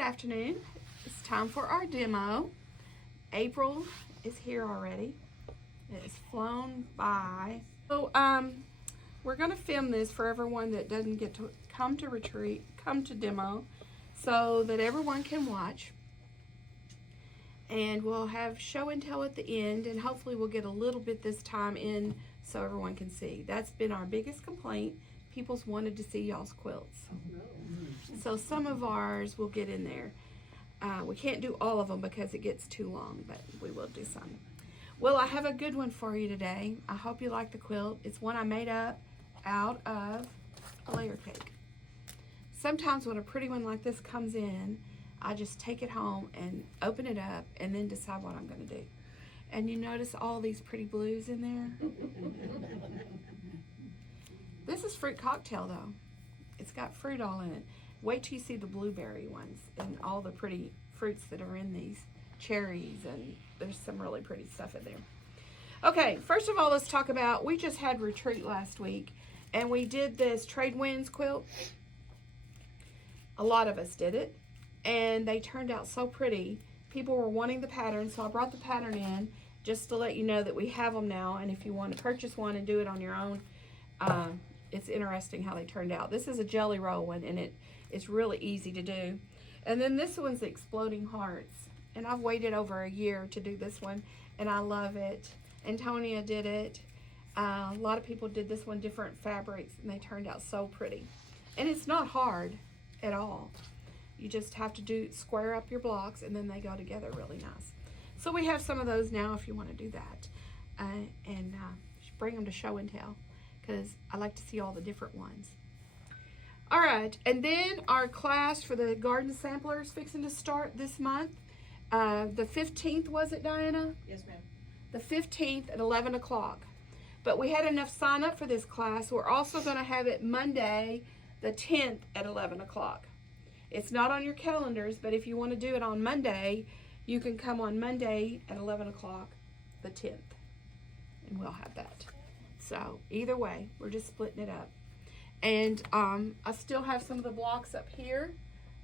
afternoon. It's time for our demo. April is here already. It has flown by. So we're going to film this for everyone that doesn't get to come to demo, so that everyone can watch. And we'll have show and tell at the end, and hopefully we'll get a little bit this time in so everyone can see. That's been our biggest complaint. People's wanted to see y'all's quilts. So some of ours will get in there. We can't do all of them because it gets too long, but we will do some. Well, I have a good one for you today. I hope you like the quilt. It's one I made up out of a layer cake. Sometimes when a pretty one like this comes in, I just take it home and open it up and then decide what I'm going to do. And you notice all these pretty blues in there? This is fruit cocktail though. It's got fruit all in it. Wait till you see the blueberry ones and all the pretty fruits that are in these. Cherries, and there's some really pretty stuff in there. Okay, first of all, let's talk about, we just had retreat last week and we did this Trade Winds quilt. A lot of us did it and they turned out so pretty. People were wanting the pattern, so I brought the pattern in just to let you know that we have them now, and if you want to purchase one and do it on your own, it's interesting how they turned out. This is a jelly roll one, and it's really easy to do. And then this one's the Exploding Hearts, and I've waited over a year to do this one, and I love it. Antonia did it. A lot of people did this one, different fabrics, and they turned out so pretty. And it's not hard at all. You just have to square up your blocks, and then they go together really nice. So we have some of those now if you want to do that. And bring them to show and tell, because I like to see all the different ones. All right, and then our class for the garden sampler is fixing to start this month. The 15th, was it, Diana? Yes, ma'am. The 15th at 11 o'clock. But we had enough sign up for this class. We're also going to have it Monday, the 10th at 11 o'clock. It's not on your calendars, but if you want to do it on Monday, you can come on Monday at 11 o'clock, the 10th, and we'll have that. So either way, we're just splitting it up. And I still have some of the blocks up here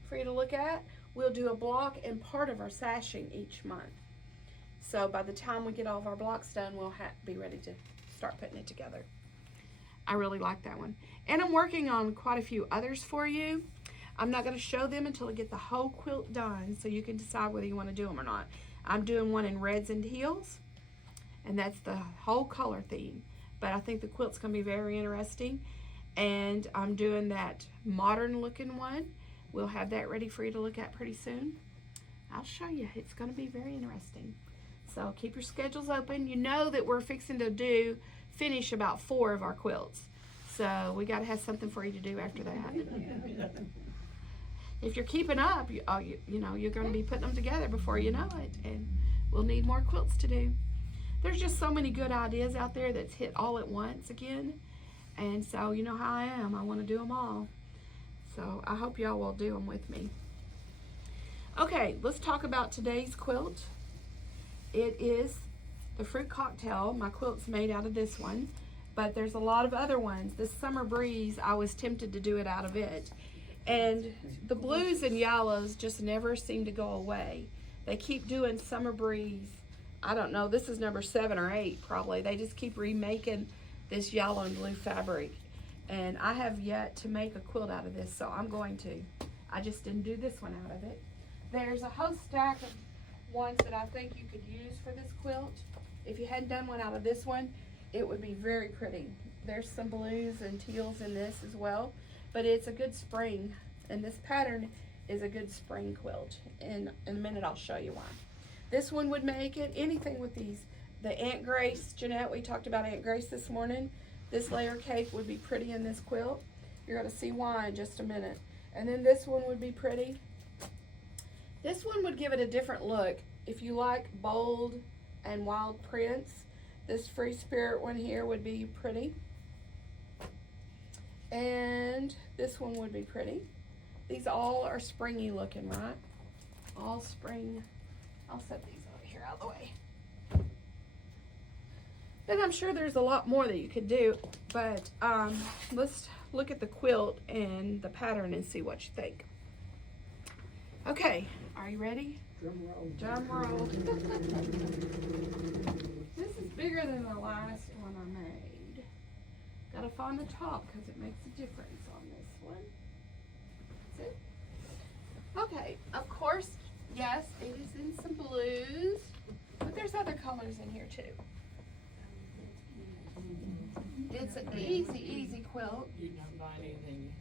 for you to look at. We'll do a block and part of our sashing each month. So by the time we get all of our blocks done, we'll be ready to start putting it together. I really like that one. And I'm working on quite a few others for you. I'm not going to show them until I get the whole quilt done, so you can decide whether you want to do them or not. I'm doing one in reds and teals, and that's the whole color theme. But I think the quilt's going to be very interesting. And I'm doing that modern looking one. We'll have that ready for you to look at pretty soon. I'll show you. It's going to be very interesting. So keep your schedules open. You know that we're fixing to finish about 4 of our quilts. So we got to have something for you to do after that. If you're keeping up, you know, you're going to be putting them together before you know it. And we'll need more quilts to do. There's just so many good ideas out there that's hit all at once again. And so you know how I am. I want to do them all. So I hope y'all will do them with me. Okay, let's talk about today's quilt. It is the Fruit Cocktail. My quilt's made out of this one, but there's a lot of other ones. This Summer Breeze, I was tempted to do it out of it. And the blues and yellows just never seem to go away. They keep doing Summer Breeze. I don't know, this is number 7 or 8 probably. They just keep remaking this yellow and blue fabric. And I have yet to make a quilt out of this, so I'm going to. I just didn't do this one out of it. There's a whole stack of ones that I think you could use for this quilt. If you hadn't done one out of this one, it would be very pretty. There's some blues and teals in this as well, but it's a good spring, and this pattern is a good spring quilt. And in a minute I'll show you why. This one would make it. Anything with these, the Aunt Grace, Jeanette, we talked about Aunt Grace this morning. This layer cake would be pretty in this quilt. You're going to see why in just a minute. And then this one would be pretty. This one would give it a different look. If you like bold and wild prints, this Free Spirit one here would be pretty. And this one would be pretty. These all are springy looking, right? All spring. I'll set these over here out of the way. And I'm sure there's a lot more that you could do, but let's look at the quilt and the pattern and see what you think. Okay, are you ready? Drum roll. Drum roll. This is bigger than the last one I made. Gotta find the top because it makes a difference on this one. That's it. Okay, of course, yes, it is in some blues, but there's other colors in here too. It's an easy, easy quilt. You can find anything.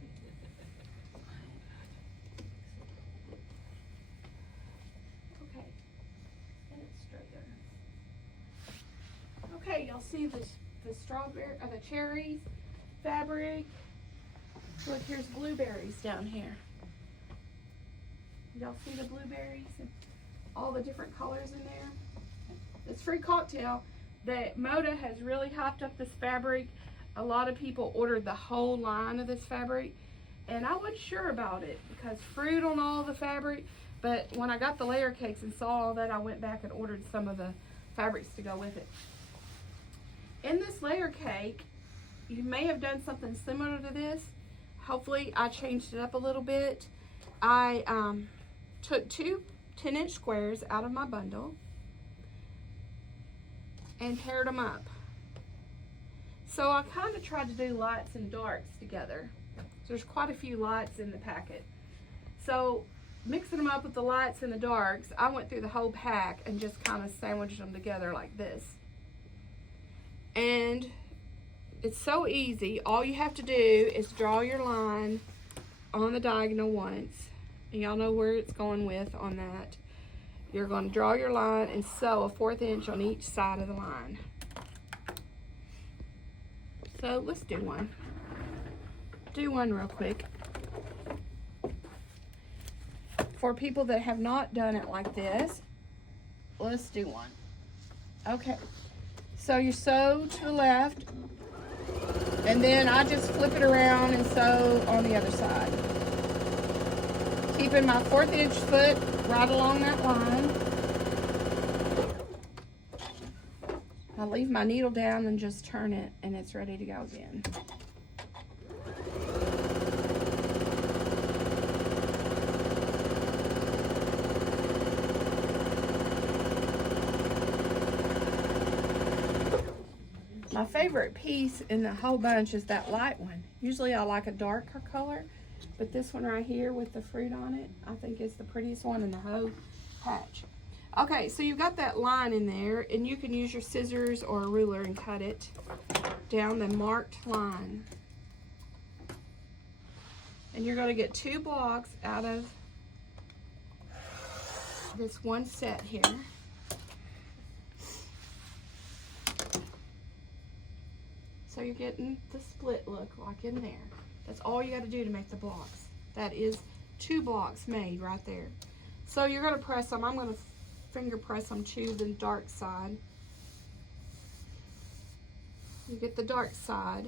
Okay, and it's straighter. Okay, y'all see the strawberry or the cherries fabric. Look, here's blueberries down here. Y'all see the blueberries and all the different colors in there? It's free cocktail. That Moda has really hopped up this fabric. A lot of people ordered the whole line of this fabric, and I wasn't sure about it because fruit on all the fabric. But when I got the layer cakes and saw all that, I went back and ordered some of the fabrics to go with it. In this layer cake, you may have done something similar to this. Hopefully I changed it up a little bit. I took two 10-inch squares out of my bundle and paired them up. So I kind of tried to do lights and darks together. There's quite a few lights in the packet. So mixing them up with the lights and the darks, I went through the whole pack and just kind of sandwiched them together like this. And it's so easy. All you have to do is draw your line on the diagonal once. And y'all know where it's going with on that. You're going to draw your line and sew a 1/4 inch on each side of the line. So let's do one. Do one real quick. For people that have not done it like this, let's do one. Okay. So you sew to the left, and then I just flip it around and sew on the other side. Keeping my 1/4 inch foot right along that line. I leave my needle down and just turn it, and it's ready to go again. My favorite piece in the whole bunch is that light one. Usually I like a darker color, but this one right here with the fruit on it, I think is the prettiest one in the whole patch. Okay, so you've got that line in there, and you can use your scissors or a ruler and cut it down the marked line. And you're going to get 2 blocks out of this one set here. So you're getting the split look like in there. That's all you got to do to make the blocks. That is 2 blocks made right there. So you're going to press them. I'm going to finger press them to the dark side. You get the dark side.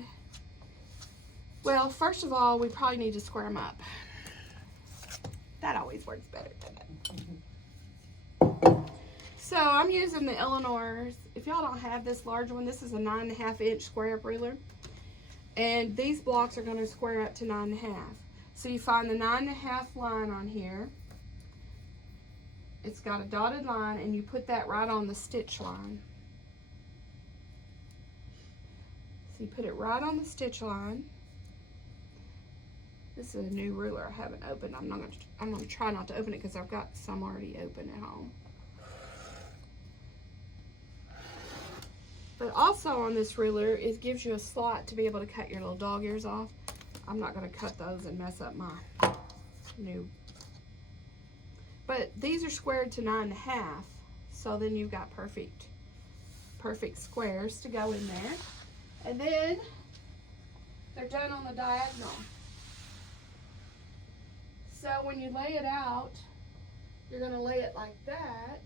Well, first of all, we probably need to square them up. That always works better, doesn't it? So I'm using the Eleanor's. If y'all don't have this large one, this is a 9.5 inch square up ruler. And these blocks are going to square up to 9.5. So you find the 9.5 line on here. It's got a dotted line, and you put that right on the stitch line. So you put it right on the stitch line. This is a new ruler I haven't opened. I'm going to try not to open it because I've got some already open at home. But also on this ruler, it gives you a slot to be able to cut your little dog ears off. I'm not going to cut those and mess up my new. But these are squared to 9.5, so then you've got perfect squares to go in there. And then they're done on the diagonal. So when you lay it out, you're going to lay it like that.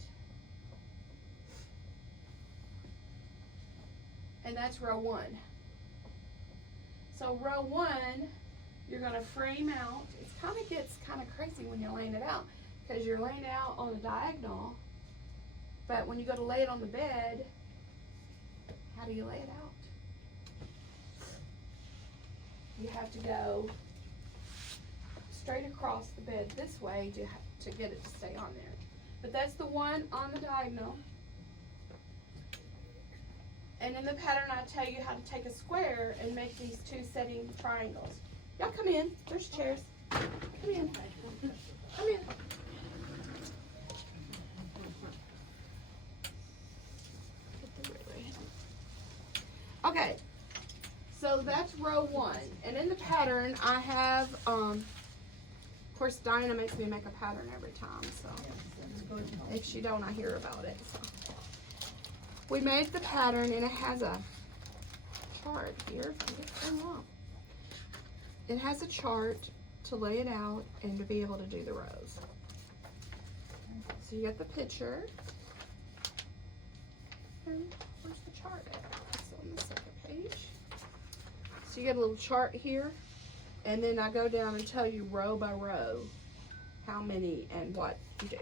And that's row 1. So row 1, you're going to frame out. It kind of gets kind of crazy when you're laying it out, because you're laying it out on a diagonal, but when you go to lay it on the bed, how do you lay it out? You have to go straight across the bed this way to get it to stay on there. But that's the one on the diagonal. And in the pattern, I tell you how to take a square and make these two setting triangles. Y'all come in. There's chairs. Come in. Come in. Okay. So that's row 1. And in the pattern, I have, of course, Diana makes me make a pattern every time. So if she don't, I hear about it. So. We made the pattern, and it has a chart here. It has a chart to lay it out and to be able to do the rows. So you got the picture. And where's the chart at? It's on the second page. So you get a little chart here, and then I go down and tell you row by row how many and what you do.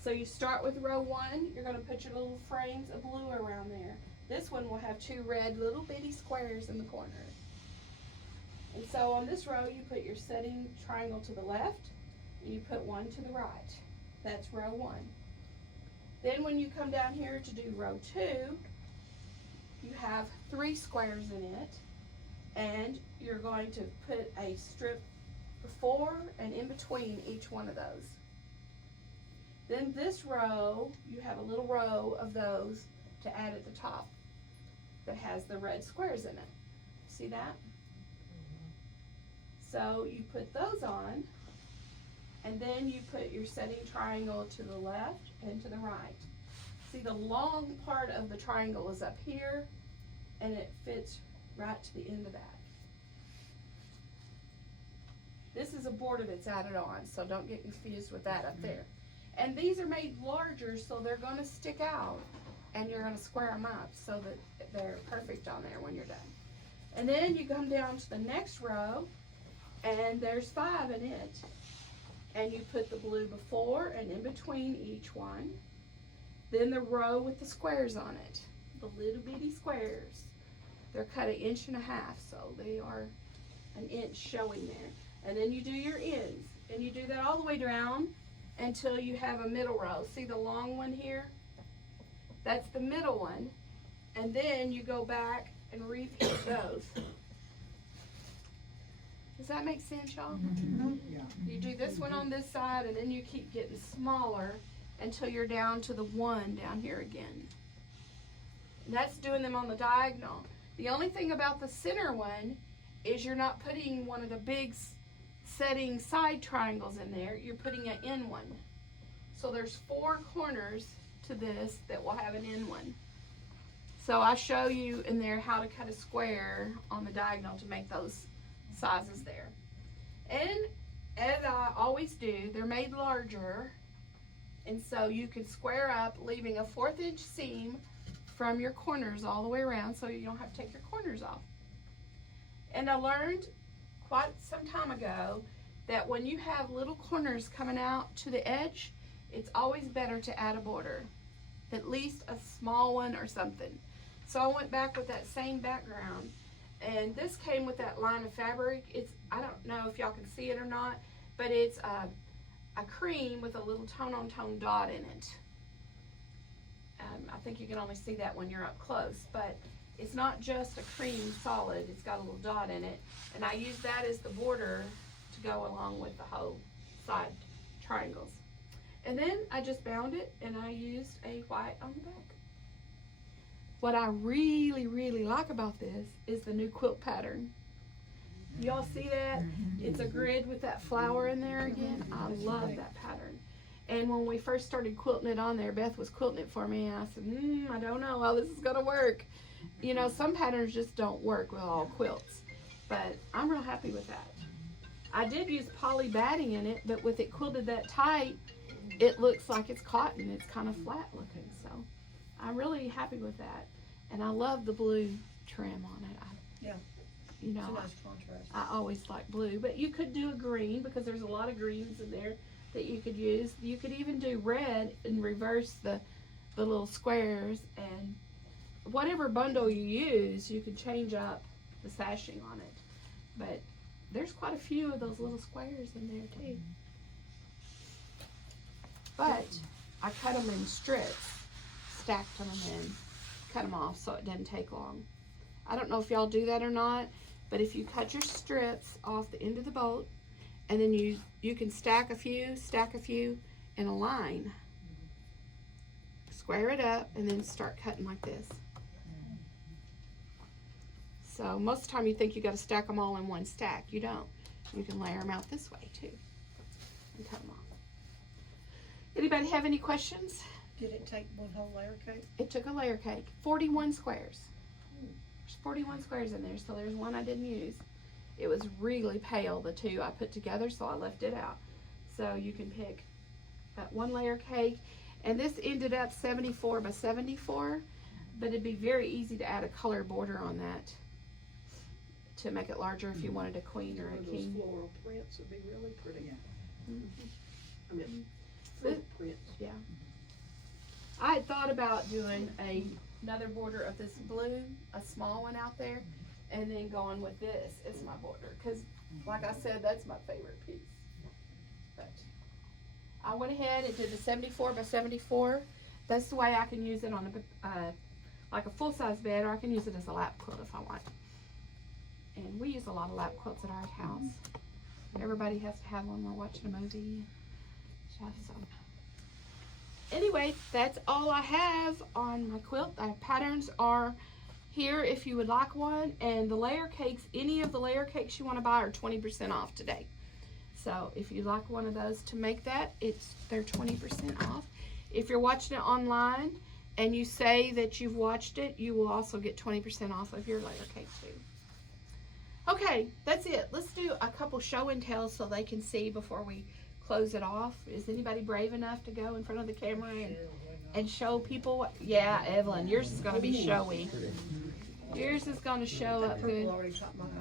So you start with row 1, you're going to put your little frames of blue around there. This one will have 2 red little bitty squares in the corner. And so on this row, you put your setting triangle to the left, and you put 1 to the right. That's row 1. Then when you come down here to do row 2, you have 3 squares in it, and you're going to put a strip before and in between each one of those. Then this row, you have a little row of those to add at the top that has the red squares in it. See that? So you put those on, and then you put your setting triangle to the left and to the right. See, the long part of the triangle is up here, and it fits right to the end of that. This is a border that's added on, so don't get confused with that up there. And these are made larger, so they're going to stick out, and you're going to square them up so that they're perfect on there when you're done. And then you come down to the next row, and there's 5 in it. And you put the blue before and in between each one. Then the row with the squares on it, the little bitty squares. They're cut 1.5 inches, so they are 1 inch showing there. And then you do your ends, and you do that all the way down until you have a middle row. See the long one here? That's the middle one. And then you go back and repeat those. Does that make sense, y'all? Mm-hmm. Yeah. You do this one on this side, and then you keep getting smaller until you're down to the 1 down here again. And that's doing them on the diagonal. The only thing about the center one is you're not putting one of the big setting side triangles in there. You're putting an in one. So there's 4 corners to this that will have an in one. So I show you in there how to cut a square on the diagonal to make those sizes there. And as I always do, they're made larger, and so you can square up, leaving a 1/4 inch seam from your corners all the way around, so you don't have to take your corners off. And I learned quite some time ago that when you have little corners coming out to the edge, it's always better to add a border, at least a small one or something. So I went back with that same background, and this came with that line of fabric. It's, I don't know if y'all can see it or not, but it's a cream with a little tone-on-tone dot in it. I think you can only see that when you're up close, but it's not just a cream solid, it's got a little dot in it, and I use that as the border to go along with the whole side triangles. And then I just bound it, and I used a white on the back. What I really, really like about this is the new quilt pattern. Y'all see that? It's a grid with that flower in there again. I love that pattern. And when we first started quilting it on there, Beth was quilting it for me, and I said, I don't know how this is gonna work. You know, some patterns just don't work with all quilts, but I'm real happy with that. I did use poly batting in it, but with it quilted that tight, it looks like it's cotton. It's kind of flat looking, so I'm really happy with that. And I love the blue trim on it. You know, It's a nice contrast. I always like blue, but you could do a green because there's a lot of greens in there that you could use. You could even do red and reverse the little squares, and whatever bundle you use, you can change up the sashing on it. But there's quite a few of those little squares in there too. But I cut them in strips, stacked them and cut them off so it doesn't take long. I don't know if y'all do that or not, but if you cut your strips off the end of the bolt, and then you can stack a few in a line, square it up, and then start cutting like this. So most of the time you think you got to stack them all in one stack. You don't. You can layer them out this way too and cut them off. Anybody have any questions? Did it take one whole layer cake? It took a layer cake, 41 squares. There's 41 squares in there, so there's one I didn't use. It was really pale, the two I put together, so I left it out. So you can pick that one layer cake, and this ended up 74 by 74, but it'd be very easy to add a color border on that to make it larger if you wanted a queen or a king. Those floral prints would be really pretty. Yeah. I mean, fruit prints. Yeah. I had thought about doing another border of this blue, a small one out there, and then going with this as my border, because like I said, that's my favorite piece. But I went ahead and did the 74 by 74. That's the way I can use it on a like a full-size bed, or I can use it as a lap quilt if I want. And we use a lot of lap quilts at our house. Everybody has to have one while watching a movie and stuff. So anyway, that's all I have on my quilt. The patterns are here if you would like one, and the layer cakes, any of the layer cakes you want to buy are 20% off today. So if you'd like one of those to make that, they're 20% off. If you're watching it online and you say that you've watched it, you will also get 20% off of your layer cake too. Okay, that's it. Let's do a couple show and tells so they can see before we close it off. Is anybody brave enough to go in front of the camera and show people what? Yeah, Evelyn, yours is going to be showy. Yours is going to show up good.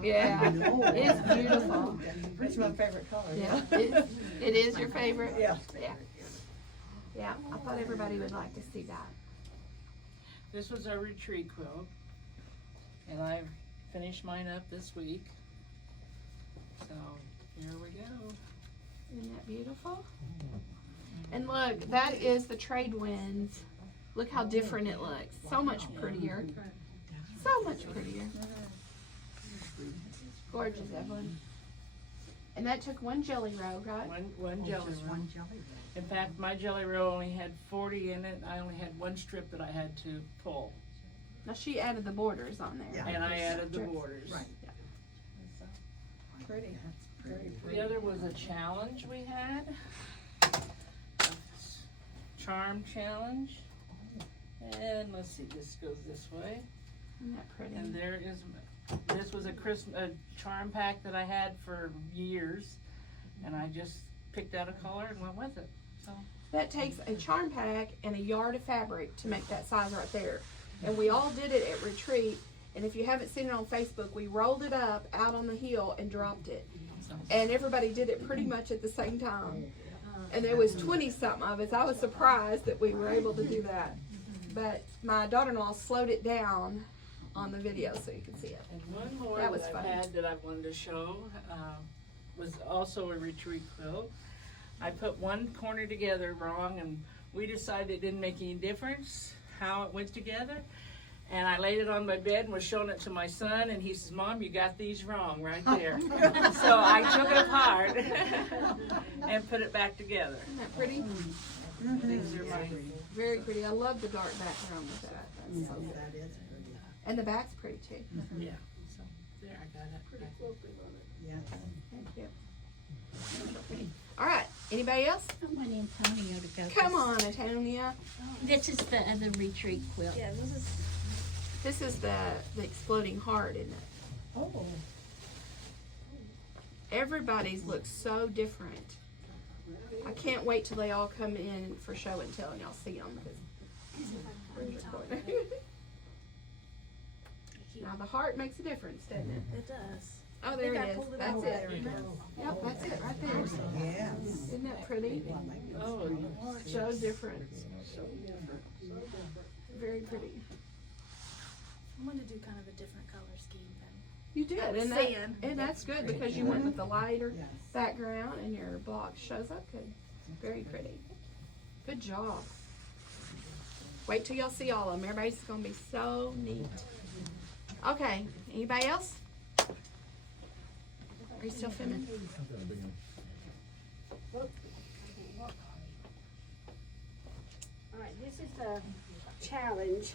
Yeah, it's beautiful. It's my favorite color. Yeah, it is your favorite? Yeah. Yeah. Yeah, I thought everybody would like to see that. This was our retreat quilt, and I've finished mine up this week. So here we go. Isn't that beautiful? And look, that is the trade winds. Look how different it looks. So much prettier. So much prettier. Gorgeous, Evelyn. And that took one jelly roll, right? One jelly roll. In fact, my jelly roll only had 40 in it. I only had one strip that I had to pull. Now she added the borders on there. Yeah. And I added the borders. Right. Pretty. Very pretty. The other was a challenge we had. Charm challenge. And let's see, this goes this way. Isn't that pretty? And there is, this was a charm pack that I had for years. And I just picked out a color and went with it. So That takes a charm pack and a yard of fabric to make that size right there. And we all did it at retreat. And if you haven't seen it on Facebook, we rolled it up out on the hill and dropped it. And everybody did it pretty much at the same time. And there was 20-something of us. I was surprised that we were able to do that. But my daughter-in-law slowed it down on the video so you can see it. And one more That was that fun. I had that I wanted to show was also a retreat quilt. I put one corner together wrong, and we decided it didn't make any difference how it went together. And I laid it on my bed and was showing it to my son, and he says, "Mom, you got these wrong right there." So I took it apart and put it back together. Isn't that pretty? These are my Very pretty. I love the dark background with that. That's so good. That is pretty. And the back's pretty too. yeah. So there, I got it. Pretty quilting on it. Yeah. Thank you. All right. Anybody else? I want Antonio to go. Come on, Antonia. This is the other retreat quilt. Yeah, This is the exploding heart, isn't it? Oh. Everybody's looks so different. I can't wait till they all come in for show and tell and y'all see them. Now the heart makes a difference, doesn't it? it does. Oh, there I it is. pulled it That's out. it. There we go. Yep, that's it right there. Yes. Isn't that pretty? Oh, So different. So different. So different. Very pretty. I wanted to do kind of a different color scheme than You did, I was and seeing. that's good because you went with the lighter Yes. background and your block shows up good. Very pretty. Good job. Wait till y'all see all of them. Everybody's gonna be so neat. Okay, anybody else? Are you still filming? All right, this is the challenge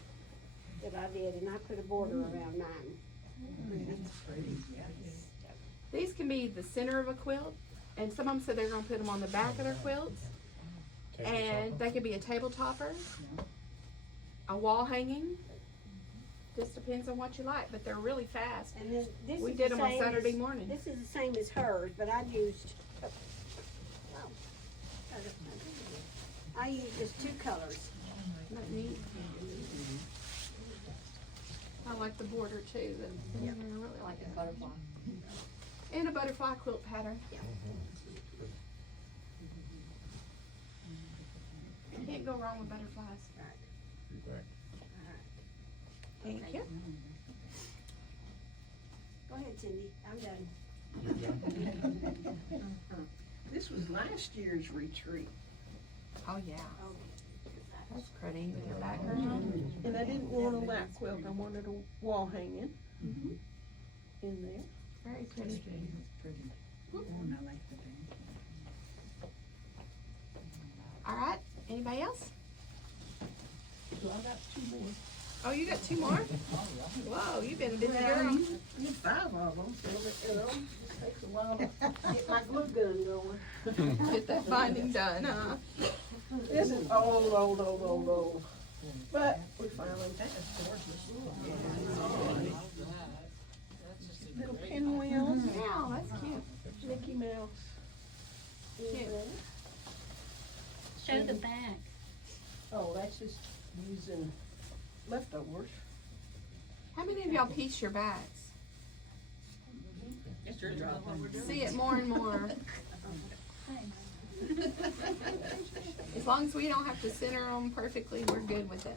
that I did, and I put a border around mine. That's pretty, yes. These can be the center of a quilt, and some of them said they're gonna put them on the back of their quilts. And they could be a table topper, a wall hanging. Just depends on what you like, but they're really fast. And then this We is did the them on same Saturday as- morning. This is the same as hers, but I used, I used just two colors. Isn't that neat? I like the border too. I really like it. Butterfly. And a butterfly quilt pattern. Can't go wrong with butterflies. Thank you. Go ahead, Cindy, I'm done. This was last year's retreat, Oh yeah, Oh, that's pretty with your background. And I didn't want a lap quilt, I wanted a wall hanging in there. Very pretty. pretty. Oh, and I like the thing. All right. Anybody else? So I got 2 more. Oh, you got 2 more? Whoa, you've been a busy girl. Need 5 of them. You know, it takes a while to get my glue gun going. Get that binding done, huh? This is old. But we finally That's gorgeous. little pinwheels, Yeah, that's cute. Mickey Mouse. Cute. Show the back. Oh, that's just using leftovers. How many of y'all piece your backs? It's your job. See it more and more. As long as we don't have to center them perfectly, we're good with it.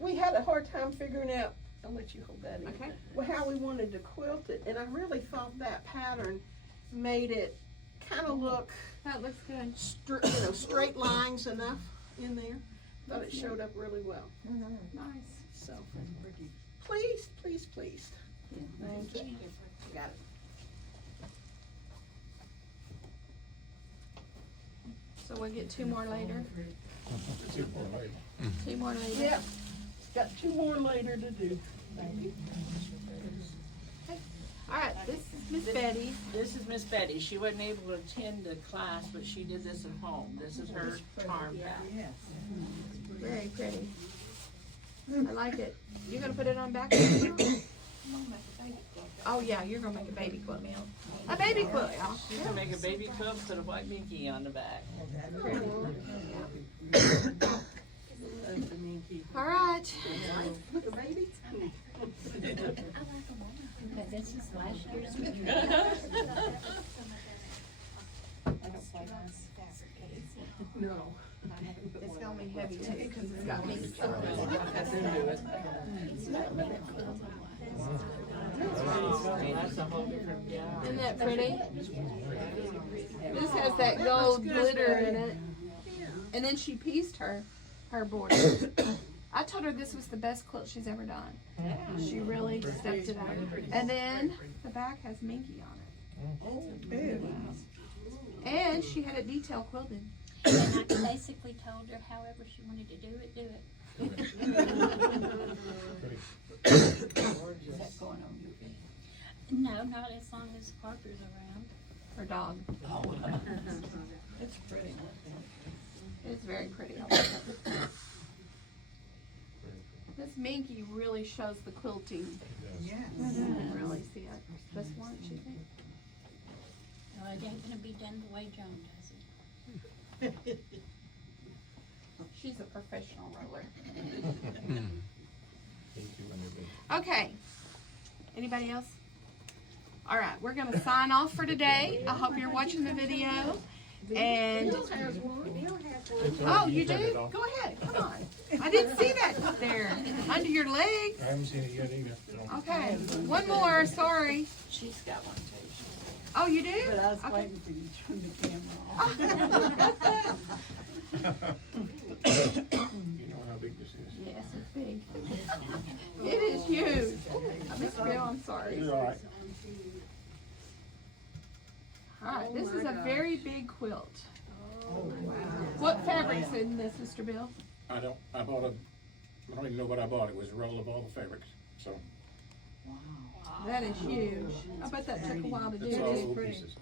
We had a hard time figuring out, I'll let you hold that in. Okay. Well, how we wanted to quilt it, and I really thought that pattern made it kind of look, That looks good. straight lines enough in there. Thought it showed up really well. Nice. So, Pretty. pleased. Thank you. Got it. So we'll get 2 more later. 2 more later. Yep. Got 2 more later to do. Thank you. All right, this is Miss Betty. This is Miss Betty. She wasn't able to attend the class, but she did this at home. This is her charm pack. Yes. Very pretty. I like it. You gonna put it on back? Oh yeah, you're gonna make a baby quilt, Neil. A baby quilt, y'all. She's gonna make a baby quilt, put a white minky on the back. That's the Minky. All right. Look, a baby. But this is last year's retreat. No. It's gonna be heavy too, because it's got me. That's a whole different, yeah. Isn't that pretty? This has that gold glitter in it. And then she pieced her border. I told her this was the best quilt she's ever done. She really stepped it up. And then the back has Minky on it. Oh, boo. And she had it detail quilted. And I basically told her however she wanted to do it, do it. Is that going on your feet? No, not as long as Parker's around. Her dog. It's pretty. It's very pretty. This Minky really shows the quilting. Yes. You can really see it. This one, she think. No, it ain't gonna be done the way Joan does it. She's a professional roller. Okay. Anybody else? All right, we're gonna sign off for today. I hope you're watching the video. And Bill has one. Bill has one. oh, you do? Go ahead. Come on. I didn't see that there. Under your legs. I haven't seen it yet either, so. Okay. One more, sorry. She's got one too. Oh, you do? But I was Okay. waiting for you to turn the camera You know how big this is. Yes, it's big. It is huge. Miss Bill, I'm sorry. You're all right. Alright, this is a very big quilt. What fabric's in this, Mr. Bill? I don't even know what I bought. It was a roll of all the fabrics, so That is huge. I bet that took a while to do. it's all It is little pretty. pieces.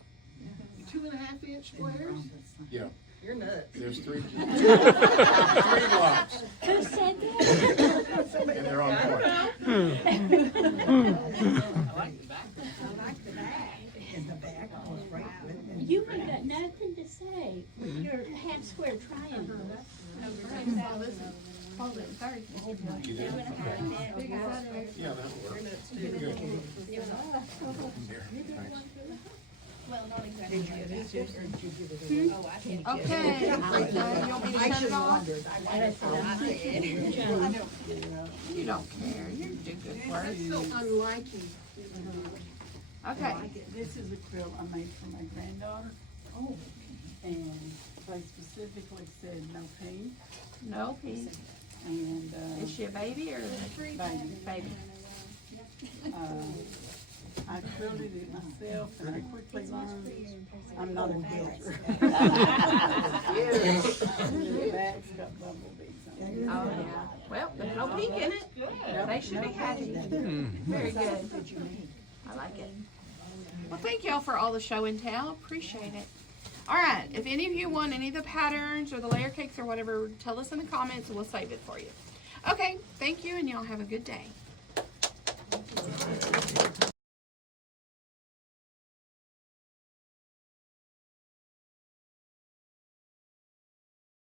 2.5-inch squares? Yeah, You're nuts. there's three blocks, Who said that? and they're on point. I like the back. in the back. You ain't got nothing to say. Your half square triangle. Fold it in thirds. You did? Okay. Big as that is. Yeah, that'll work. Good. Here, thanks. Okay, you want me to shut it off? You don't care, you do good work. That's so unlike you. Okay, This is a quilt I made for my granddaughter. Oh. And they specifically said no pink, no pink. and, Is she a baby or baby. baby? I quilted it myself, and I quickly learned I'm not a quilter. The back's got bumblebees on it. Oh, yeah. Well, there's no pink in it. They should be happy. Very good. I like it. Well, thank y'all for all the show and tell. Appreciate it. All right. If any of you want any of the patterns or the layer cakes or whatever, tell us in the comments and we'll save it for you. Okay. Thank you, and y'all have a good day.